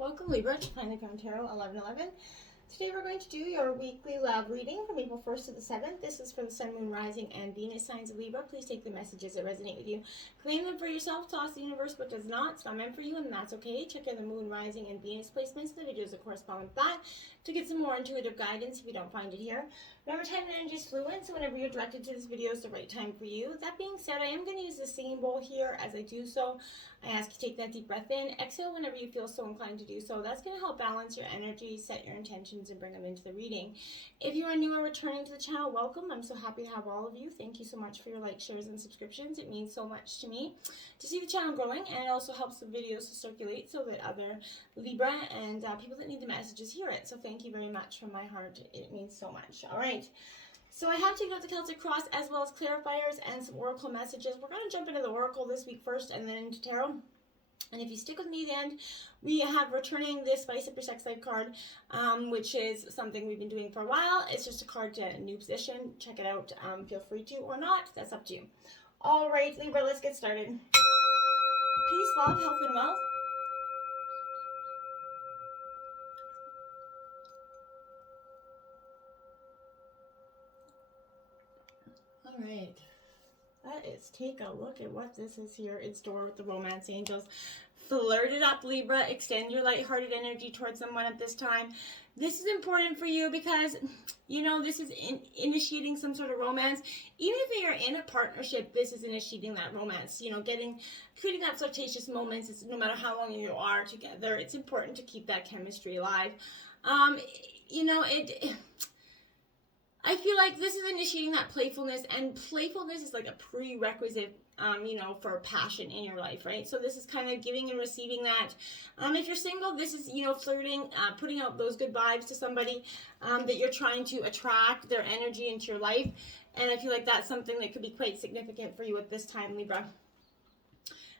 Welcome Libra to Find the Crown Tarot 1111. Today we're going to do your weekly love reading from April 1st to the 7th. This is for the Sun, Moon, Rising, and Venus signs of Libra. Please take the messages that resonate with you. Claim them for yourself, toss the universe what does not. It's not meant for you, and that's okay. Check out the Moon, Rising, and Venus placements, the videos that correspond with that, to get some more intuitive guidance if you don't find it here. Remember, time and energy is fluid, so whenever you're directed to this video is the right time for you. That being said, I am going to use the singing bowl here. As I do so, I ask you to take that deep breath in, exhale whenever you feel so inclined to do so. That's going to help balance your energy, set your intentions, and bring them into the reading. If you are new or returning to the channel, welcome. I'm so happy to have all of you. Thank you so much for your likes, shares, and subscriptions. It means so much to me to see the channel growing, and it also helps the videos to circulate so that other Libra and people that need the messages hear it. So thank you very much from my heart. It means so much. All right. So I have taken out the Celtic Cross as well as clarifiers and some oracle messages. We're going to jump into the oracle this week first and then into tarot. And if you stick with me to the end, we have returning this Spice Up Your Sex Life card, which is something we've been doing for a while. It's just a card to a new position. Check it out. Feel free to or not. That's up to you. All right, Libra, let's get started. Peace, love, health, and wealth. All right. Let's take a look at what this is here in store with the romance angels. Flirt it up, Libra. Extend your lighthearted energy towards someone at this time. This is important for you because, you know, this is initiating some sort of romance. Even if you're in a partnership, this is initiating that romance. You know, creating that flirtatious moments. It's, no matter how long you are together, it's important to keep that chemistry alive. You know, I feel like this is initiating that playfulness, and playfulness is like a prerequisite, you know, for passion in your life, right? So this is kind of giving and receiving that. If you're single, this is, you know, flirting, putting out those good vibes to somebody that you're trying to attract their energy into your life. And I feel like that's something that could be quite significant for you at this time, Libra.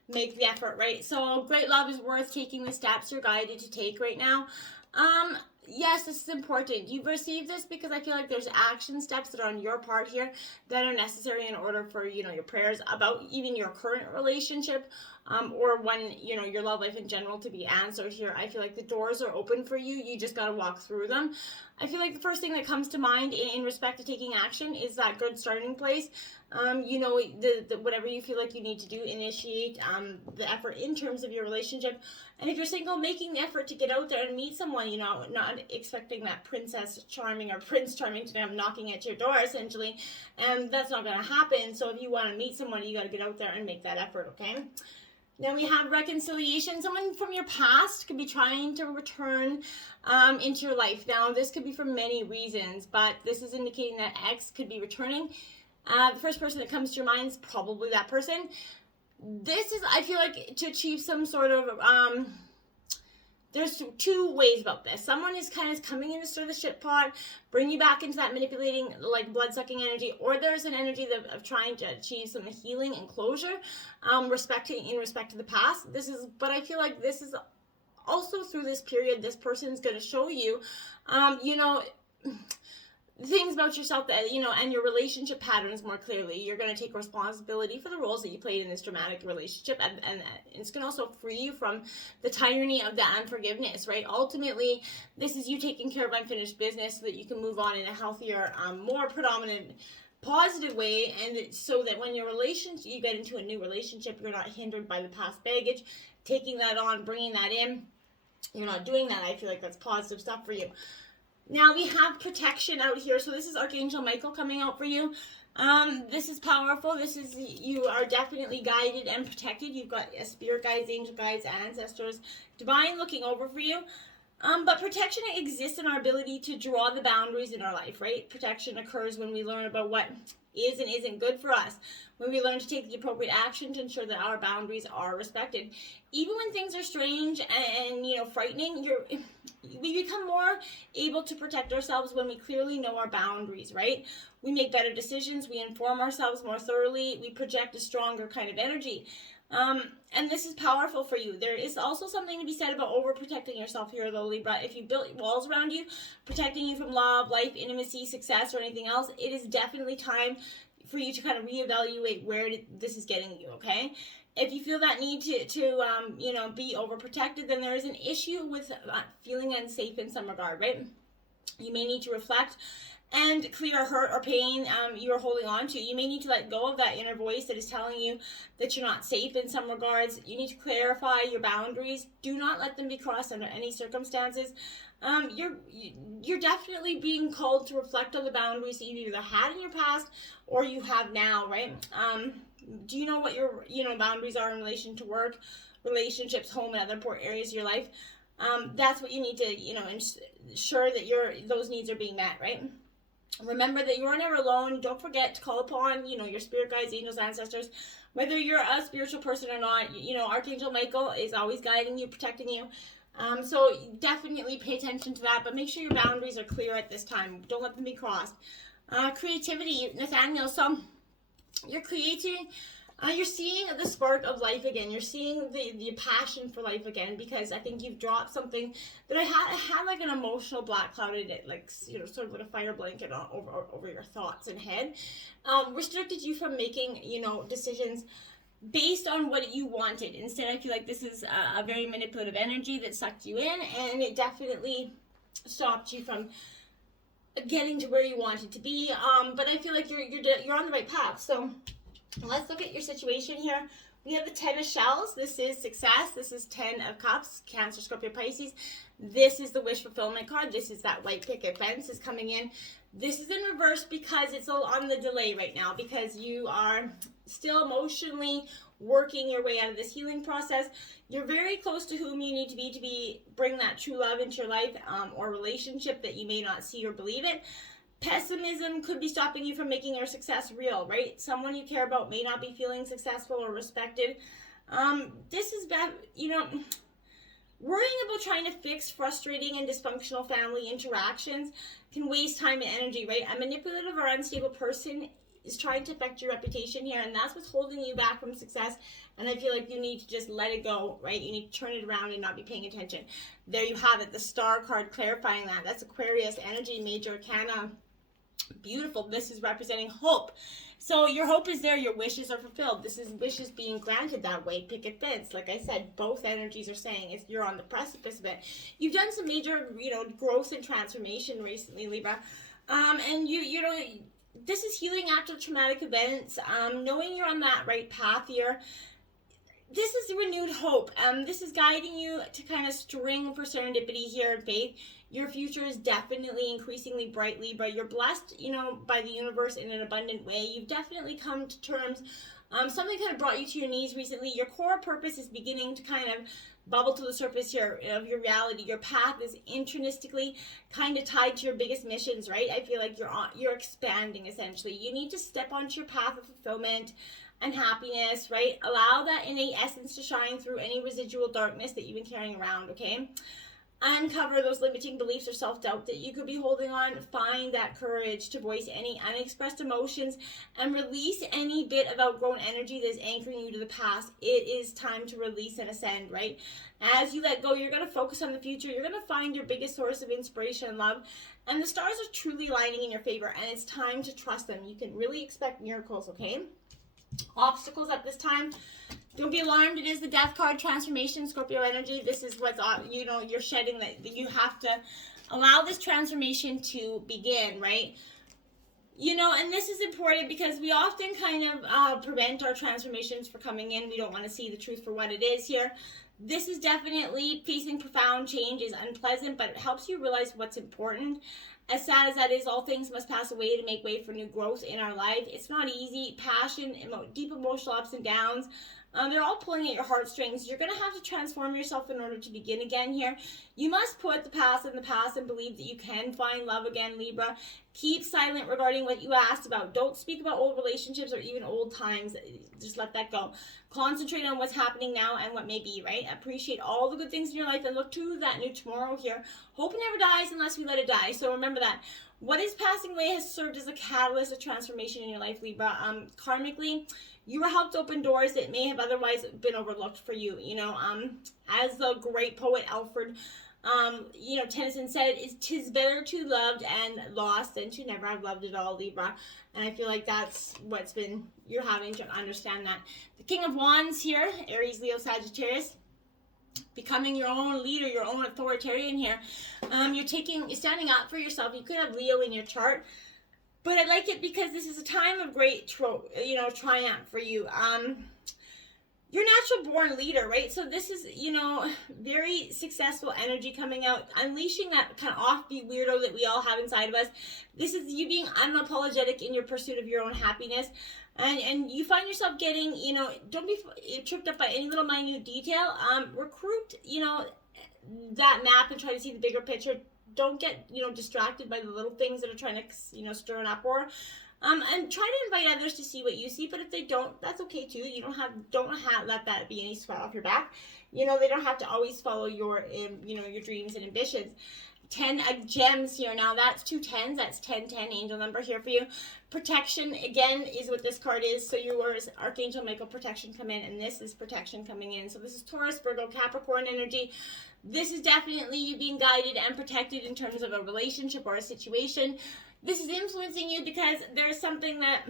Make the effort, right? So great love is worth taking the steps you're guided to take right now. Yes, this is important. You've received this because I feel like there's action steps that are on your part here that are necessary in order for, you know, your prayers about even your current relationship, or when, you know, your love life in general to be answered here. I feel like the doors are open for you. You just got to walk through them. I feel like the first thing that comes to mind in respect to taking action is that good starting place. You know, whatever you feel like you need to do, initiate the effort in terms of your relationship. And if you're single, making the effort to get out there and meet someone, you know, not expecting that Princess Charming or Prince Charming to come knocking at your door, essentially. And that's not going to happen. So if you want to meet someone, you got to get out there and make that effort, okay? Then we have reconciliation. Someone from your past could be trying to return into your life. Now, this could be for many reasons, but this is indicating that X could be returning. The first person that comes to your mind is probably that person. This is, I feel like, to achieve some sort of, there's two ways about this. Someone is kind of coming in to stir the shit pot, bring you back into that manipulating, like, blood-sucking energy, or there's an energy of trying to achieve some healing and closure, in respect to the past. But I feel like this is also through this period, this person's going to show you, you know, things about yourself that, you know, and your relationship patterns more clearly. You're going to take responsibility for the roles that you played in this dramatic relationship, and it's going to also free you from the tyranny of that unforgiveness, right? Ultimately, this is you taking care of unfinished business so that you can move on in a healthier, more predominant, positive way, and so that when you get into a new relationship, you're not hindered by the past baggage, taking that on, bringing that in. You're not doing that. I feel like that's positive stuff for you. Now we have protection out here. So this is Archangel Michael coming out for you. This is powerful. You are definitely guided and protected. You've got spirit guides, angel guides, ancestors, divine looking over for you. But protection exists in our ability to draw the boundaries in our life, right? Protection occurs when we learn about what is and isn't good for us. When we learn to take the appropriate action to ensure that our boundaries are respected. Even when things are strange and you know, frightening, we become more able to protect ourselves when we clearly know our boundaries, right? We make better decisions, we inform ourselves more thoroughly, we project a stronger kind of energy. And this is powerful for you. There is also something to be said about overprotecting yourself here, though, Libra. If you built walls around you, protecting you from love, life, intimacy, success, or anything else, it is definitely time for you to kind of reevaluate where this is getting you, okay? If you feel that need to you know, be overprotected, then there is an issue with feeling unsafe in some regard, right? You may need to reflect and clear hurt or pain you're holding on to. You may need to let go of that inner voice that is telling you that you're not safe in some regards. You need to clarify your boundaries. Do not let them be crossed under any circumstances. You're definitely being called to reflect on the boundaries that you've either had in your past or you have now, right? Do you know what your, you know, boundaries are in relation to work, relationships, home, and other important areas of your life? That's what you need to, you know, ensure that those needs are being met, right? Remember that you are never alone. Don't forget to call upon, you know, your spirit guides, angels, ancestors. Whether you're a spiritual person or not, you know, Archangel Michael is always guiding you, protecting you. So definitely pay attention to that, but make sure your boundaries are clear at this time. Don't let them be crossed. Creativity, Nathaniel. So you're creating, you're seeing the spark of life again. You're seeing the passion for life again, because I think you've dropped something that I had like an emotional black clouded it, like, you know, sort of like a fire blanket over your thoughts and head. Restricted you from making, you know, decisions based on what you wanted. Instead, I feel like this is a very manipulative energy that sucked you in, and it definitely stopped you from getting to where you wanted to be. But I feel like you're on the right path. So let's look at your situation here. We have the 10 of shells. This is success. This is 10 of cups, Cancer, Scorpio, Pisces. This is the wish fulfillment card. This is that white picket fence is coming in. This is in reverse because it's on the delay right now, because you are still emotionally working your way out of this healing process. You're very close to whom you need to bring that true love into your life, or relationship that you may not see or believe in. Pessimism could be stopping you from making your success real, right? Someone you care about may not be feeling successful or respected. This is bad, you know. Worrying about trying to fix frustrating and dysfunctional family interactions can waste time and energy, right? A manipulative or unstable person is trying to affect your reputation here, and that's what's holding you back from success. And I feel like you need to just let it go, right? You need to turn it around and not be paying attention. There you have it, the Star card clarifying that. That's Aquarius energy, major arcana. Beautiful. This is representing hope. So your hope is there, your wishes are fulfilled. This is wishes being granted that way. Picket fence. Like I said, both energies are saying if you're on the precipice of it. You've done some major, you know, growth and transformation recently, Libra. And you know, this is healing after traumatic events. Knowing you're on that right path here. This is renewed hope. This is guiding you to kind of string for serendipity here in faith. Your future is definitely increasingly bright, Libra. You're blessed, you know, by the universe in an abundant way. You've definitely come to terms. Something kind of brought you to your knees recently. Your core purpose is beginning to kind of bubble to the surface here of your reality. Your path is intrinsically kind of tied to your biggest missions, right? I feel like you're expanding essentially. You need to step onto your path of fulfillment and happiness, right? Allow that innate essence to shine through any residual darkness that you've been carrying around, okay? Uncover those limiting beliefs or self-doubt that you could be holding on. Find that courage to voice any unexpressed emotions and release any bit of outgrown energy that is anchoring you to the past. It is time to release and ascend, right? As you let go, you're going to focus on the future. You're going to find your biggest source of inspiration and love. And the stars are truly lining in your favor, and it's time to trust them. You can really expect miracles, okay? Obstacles at this time. Don't be alarmed. It is the death card, transformation, Scorpio energy. This is what's, you know, you're shedding, that you have to allow this transformation to begin, right? You know, and this is important because we often kind of prevent our transformations from coming in. We don't want to see the truth for what it is here. This is definitely facing profound change is unpleasant, but it helps you realize what's important. As sad as that is, all things must pass away to make way for new growth in our life. It's not easy. Passion, deep emotional ups and downs. They're all pulling at your heartstrings. You're going to have to transform yourself in order to begin again here. You must put the past in the past and believe that you can find love again, Libra. Keep silent regarding what you asked about. Don't speak about old relationships or even old times. Just let that go. Concentrate on what's happening now and what may be, right? Appreciate all the good things in your life and look to that new tomorrow here. Hope never dies unless we let it die. So remember that. What is passing away has served as a catalyst of transformation in your life, Libra. Karmically, you were helped open doors that may have otherwise been overlooked for you. You know, as the great poet Alfred You know, Tennyson said, "'Tis better to loved and lost than to never have loved at all," Libra. And I feel like that's what's been, you're having to understand that. The King of Wands here, Aries, Leo, Sagittarius, becoming your own leader, your own authoritarian here. You're standing up for yourself. You could have Leo in your chart, but I like it because this is a time of great, triumph for you. You're natural born leader, right? So this is, very successful energy coming out, unleashing that kind of offbeat weirdo that we all have inside of us. This is you being unapologetic in your pursuit of your own happiness. And you find yourself getting, don't be tripped up by any little minute detail. Recruit, that map and try to see the bigger picture. Don't get, distracted by the little things that are trying to, stir an uproar. And try to invite others to see what you see, but if they don't, that's okay too. You don't let that be any sweat off your back. They don't have to always follow your, your dreams and ambitions. 10 gems here. Now that's 2 10s. That's 1010 angel number here for you. Protection again is what this card is. So yours, Archangel Michael, protection come in, and this is protection coming in. So this is Taurus, Virgo, Capricorn energy. This is definitely you being guided and protected in terms of a relationship or a situation. This is influencing you because there's something that,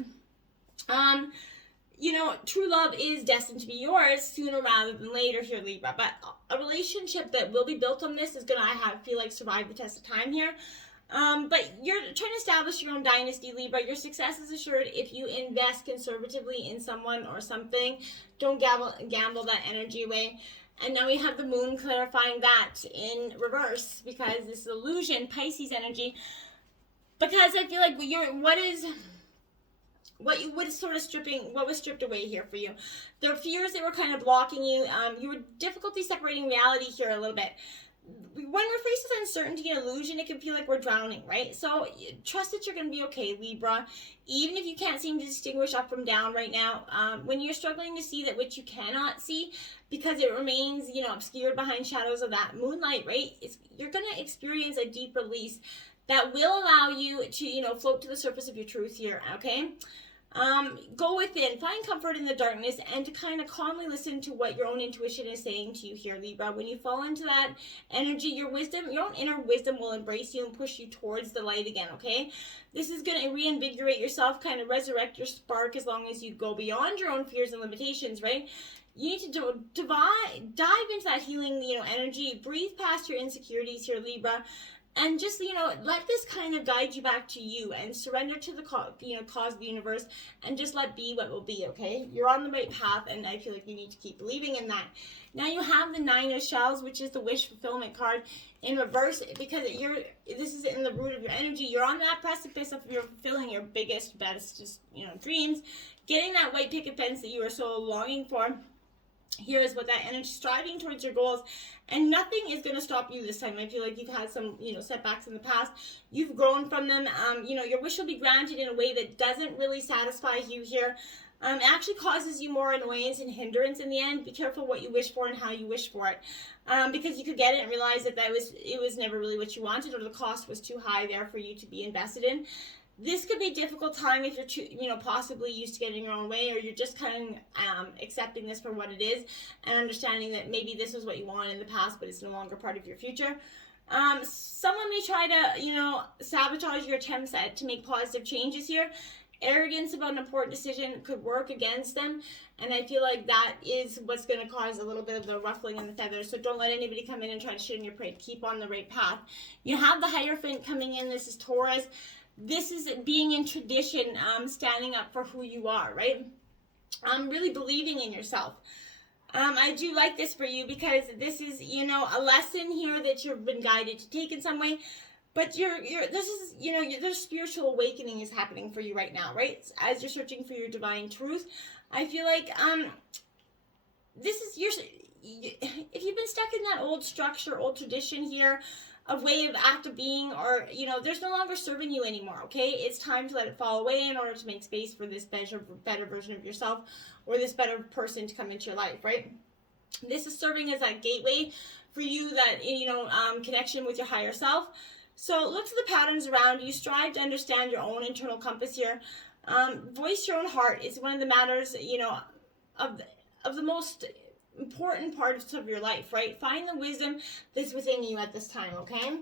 true love is destined to be yours sooner rather than later here, Libra. But a relationship that will be built on this is going to survive the test of time here. But you're trying to establish your own dynasty, Libra. Your success is assured if you invest conservatively in someone or something. Don't gamble that energy away. And now we have the moon clarifying that in reverse because this is illusion, Pisces energy. Because I feel like what was stripped away here for you. There are fears that were kind of blocking you. You were difficulty separating reality here a little bit. When we're faced with uncertainty and illusion, it can feel like we're drowning, right? So trust that you're going to be okay, Libra. Even if you can't seem to distinguish up from down right now, when you're struggling to see that which you cannot see, because it remains, obscured behind shadows of that moonlight, right? You're going to experience a deep release that will allow you to, float to the surface of your truth here, okay? Go within, find comfort in the darkness, and to kind of calmly listen to what your own intuition is saying to you here, Libra. When you fall into that energy, your own inner wisdom will embrace you and push you towards the light again, okay? This is going to reinvigorate yourself, kind of resurrect your spark as long as you go beyond your own fears and limitations, right? You need to dive into that healing, energy, breathe past your insecurities here, Libra. And just, let this kind of guide you back to you and surrender to the cause of the universe and just let be what will be, okay? You're on the right path, and I feel like you need to keep believing in that. Now you have the 9 of Shells, which is the wish fulfillment card in reverse because this is in the root of your energy. You're on that precipice of fulfilling your biggest, best, dreams, getting that white picket fence that you are so longing for. Here is what that energy, striving towards your goals, and nothing is going to stop you this time. I feel like you've had some, setbacks in the past. You've grown from them. Your wish will be granted in a way that doesn't really satisfy you here. It actually causes you more annoyance and hindrance in the end. Be careful what you wish for and how you wish for it. Because you could get it and realize that it was never really what you wanted, or the cost was too high there for you to be invested in. This could be a difficult time if you're possibly used to getting your own way, or you're just kind of accepting this for what it is and understanding that maybe this was what you wanted in the past, but it's no longer part of your future. Someone may try to, sabotage your attempts to make positive changes here. Arrogance about an important decision could work against them, and I feel like that is what's going to cause a little bit of the ruffling in the feathers. So don't let anybody come in and try to shit in your parade. Keep on the right path. You have the Hierophant coming in. This is Taurus. This is being in tradition, standing up for who you are, right? Really believing in yourself. I do like this for you because this is, a lesson here that you've been guided to take in some way. But there's spiritual awakening is happening for you right now, right? As you're searching for your divine truth. I feel like if you've been stuck in that old structure, old tradition here, a way of act of being, or there's no longer serving you anymore, okay? It's time to let it fall away in order to make space for this better version of yourself, or this better person to come into your life, right? This is serving as that gateway for you, that connection with your higher self. So look to the patterns around you. Strive to understand your own internal compass here. Voice your own heart. It's one of the matters of the most important parts of your life, right? Find the wisdom that's within you at this time, okay?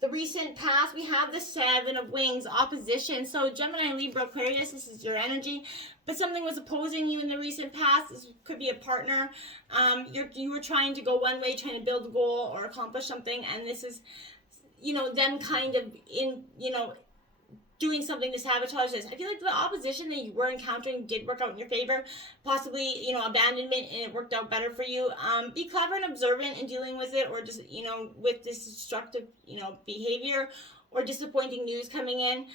The recent past, we have the Seven of Wings, opposition. So Gemini, Libra, Aquarius, this is your energy. But something was opposing you in the recent past. This could be a partner. You were trying to go one way, trying to build a goal or accomplish something. And this is, them kind of doing something to sabotage this. I feel like the opposition that you were encountering did work out in your favor. Possibly, abandonment, and it worked out better for you. Be clever and observant in dealing with it, or just, with this destructive, behavior or disappointing news coming in.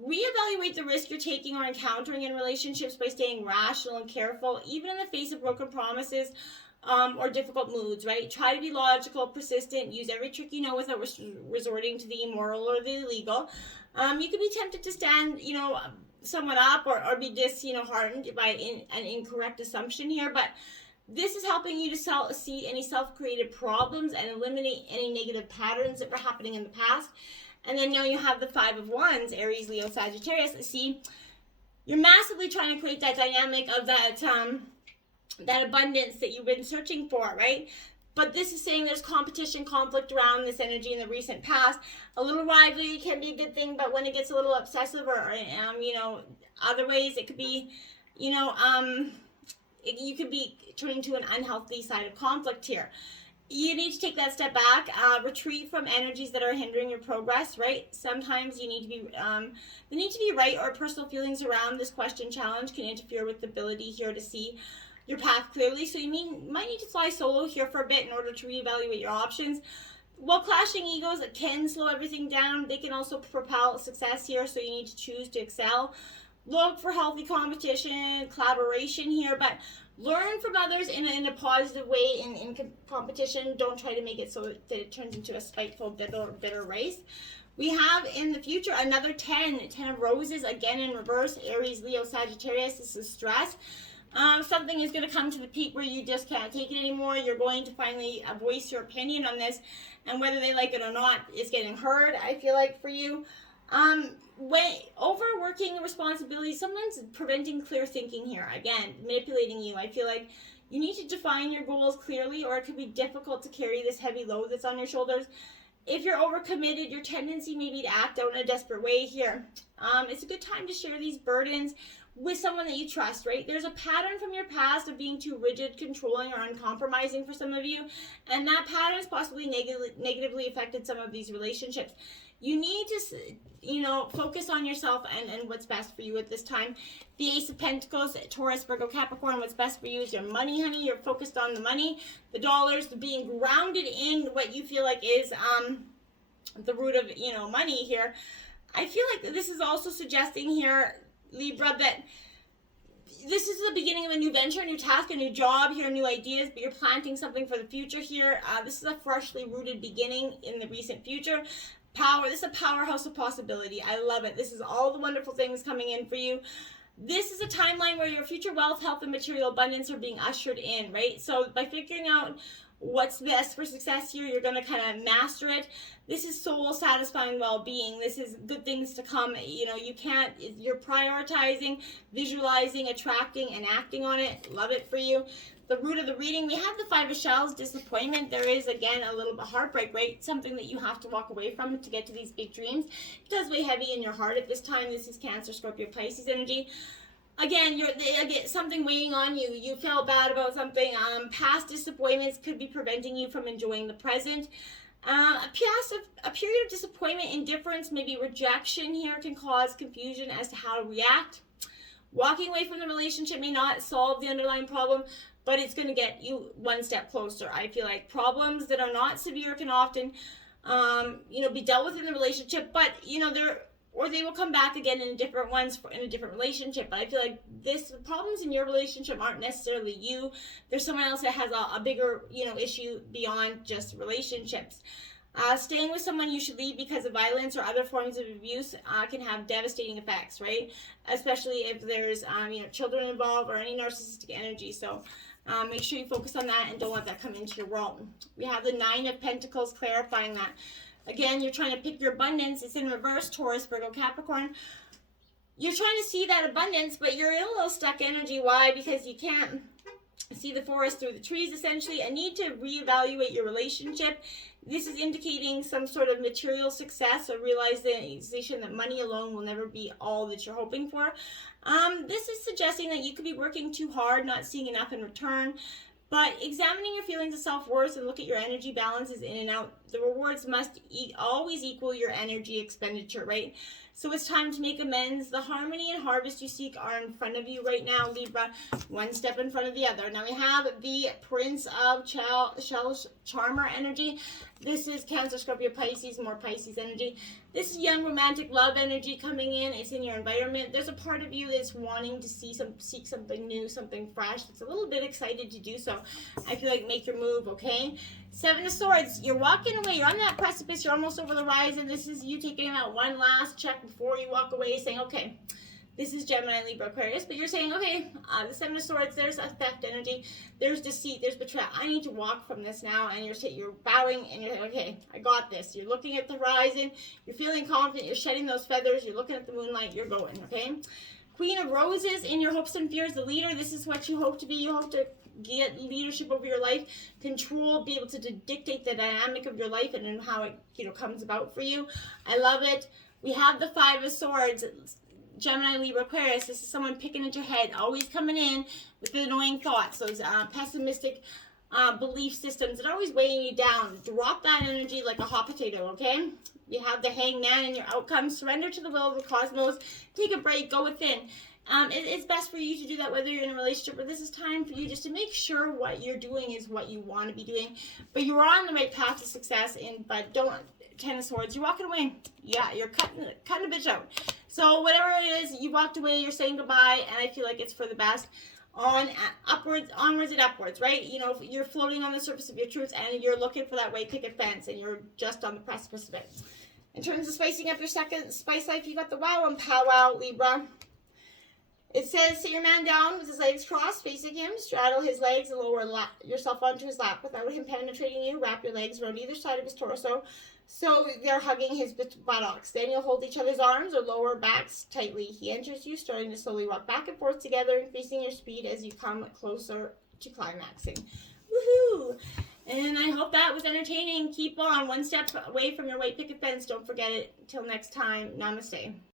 Reevaluate the risk you're taking or encountering in relationships by staying rational and careful, even in the face of broken promises or difficult moods, right? Try to be logical, persistent, use every trick you know without resorting to the immoral or the illegal. You could be tempted to stand, someone up or be disheartened by an incorrect assumption here, but this is helping you to see any self-created problems and eliminate any negative patterns that were happening in the past. And then now you have the Five of Wands, Aries, Leo, Sagittarius. See, you're massively trying to create that dynamic of that abundance that you've been searching for, right? But this is saying there's competition, conflict around this energy in the recent past. A little rivalry can be a good thing, but when it gets a little obsessive or other ways, it could be, you could be turning to an unhealthy side of conflict here. You need to take that step back, retreat from energies that are hindering your progress, right? Sometimes you need to be, they need to be right, or personal feelings around this question challenge can interfere with the ability here to see your path clearly. So you might need to fly solo here for a bit in order to reevaluate your options. While clashing egos can slow everything down, they can also propel success here, so you need to choose to excel. Look for healthy competition, collaboration here, but learn from others in a positive way in competition. Don't try to make it so that it turns into a spiteful, bitter race. We have in the future another 10 of Roses, again in reverse, Aries, Leo, Sagittarius. This is stress. Something is going to come to the peak where you just can't take it anymore. You're going to finally voice your opinion on this, and whether they like it or not is getting heard, I feel like, for you. When overworking responsibilities, someone's preventing clear thinking here. Again, manipulating you. I feel like you need to define your goals clearly, or it could be difficult to carry this heavy load that's on your shoulders. If you're overcommitted, your tendency may be to act out in a desperate way here. It's a good time to share these burdens with someone that you trust, right? There's a pattern from your past of being too rigid, controlling, or uncompromising for some of you, and that pattern has possibly negatively affected some of these relationships. You need to, focus on yourself and what's best for you at this time. The Ace of Pentacles, Taurus, Virgo, Capricorn, what's best for you is your money, honey. You're focused on the money, the dollars, the being grounded in what you feel like is the root of, money here. I feel like this is also suggesting here, Libra, that this is the beginning of a new venture, a new task, a new job here, new ideas, but you're planting something for the future here. This is a freshly rooted beginning in the recent future. Power, this is a powerhouse of possibility. I love it. This is all the wonderful things coming in for you. This is a timeline where your future wealth, health, and material abundance are being ushered in, right? So by figuring out what's best for success here, you're going to kind of master it. This is soul satisfying well-being. This is good things to come. You're prioritizing, visualizing, attracting, and acting on it. Love it for you. The root of the reading, we have the Five of Shells, disappointment. There is, again, a little bit heartbreak, right? Something that you have to walk away from to get to these big dreams. It does weigh heavy in your heart at this time. This is Cancer, Scorpio, Pisces energy. Again, something weighing on you. You feel bad about something. Past disappointments could be preventing you from enjoying the present. A period of disappointment, indifference, maybe rejection here can cause confusion as to how to react. Walking away from the relationship may not solve the underlying problem, but it's going to get you one step closer. I feel like problems that are not severe can often, be dealt with in the relationship, but, they will come back again in different ones in a different relationship. But I feel like the problems in your relationship aren't necessarily you. There's someone else that has a bigger, issue beyond just relationships. Staying with someone you should leave because of violence or other forms of abuse can have devastating effects, right? Especially if there's, children involved or any narcissistic energy. So make sure you focus on that and don't let that come into your world. We have the Nine of Pentacles clarifying that. Again, you're trying to pick your abundance. It's in reverse, Taurus, Virgo, Capricorn. You're trying to see that abundance, but you're in a little stuck energy. Why? Because you can't see the forest through the trees, essentially. A need to reevaluate your relationship. This is indicating some sort of material success or realization that money alone will never be all that you're hoping for. This is suggesting that you could be working too hard, not seeing enough in return. But examining your feelings of self-worth and look at your energy balances in and out. The rewards must always equal your energy expenditure, right? So it's time to make amends. The harmony and harvest you seek are in front of you right now, Libra, one step in front of the other. Now we have the Prince of Charmer energy. This is Cancer, Scorpio, Pisces, more Pisces energy. This is young romantic love energy coming in. It's in your environment. There's a part of you that's wanting to seek something new, something fresh. It's a little bit excited to do so. I feel like make your move, okay? Seven of Swords. You're walking away. You're on that precipice. You're almost over the horizon. This is you taking that one last check before you walk away, saying, okay, this is Gemini, Libra, Aquarius, but you're saying, okay, the Seven of Swords, there's theft energy, there's deceit, there's betrayal. I need to walk from this now, and you're bowing, and you're like, okay, I got this. You're looking at the horizon, you're feeling confident, you're shedding those feathers, you're looking at the moonlight, you're going, okay? Queen of Roses, in your hopes and fears, the leader. This is what you hope to be. You hope to get leadership over your life, control, be able to dictate the dynamic of your life and how it comes about for you. I love it. We have the Five of Swords. Gemini, Libra, Aquarius. This is someone picking at your head, always coming in with annoying thoughts, those pessimistic belief systems that are always weighing you down. Drop that energy like a hot potato, okay? You have the Hangman in your outcome. Surrender to the will of the cosmos. Take a break. Go within. It's best for you to do that whether you're in a relationship, but this is time for you just to make sure what you're doing is what you want to be doing. But you're on the right path to success, but don't, Ten of Swords, you're walking away. Yeah, you're cutting a bitch out. So whatever it is, you walked away, you're saying goodbye, and I feel like it's for the best. Onwards and upwards, right? You're floating on the surface of your truth, and you're looking for that white picket fence, and you're just on the precipice of it. In terms of spicing up your second spice life, you got the Wow and Powwow, Libra. It says, sit your man down with his legs crossed, facing him. Straddle his legs and lower yourself onto his lap without him penetrating you. Wrap your legs around either side of his torso so they're hugging his buttocks. Then you'll hold each other's arms or lower backs tightly. He enters you, starting to slowly walk back and forth together, increasing your speed as you come closer to climaxing. Woohoo! And I hope that was entertaining. Keep on one step away from your white picket fence. Don't forget it. Till next time, namaste.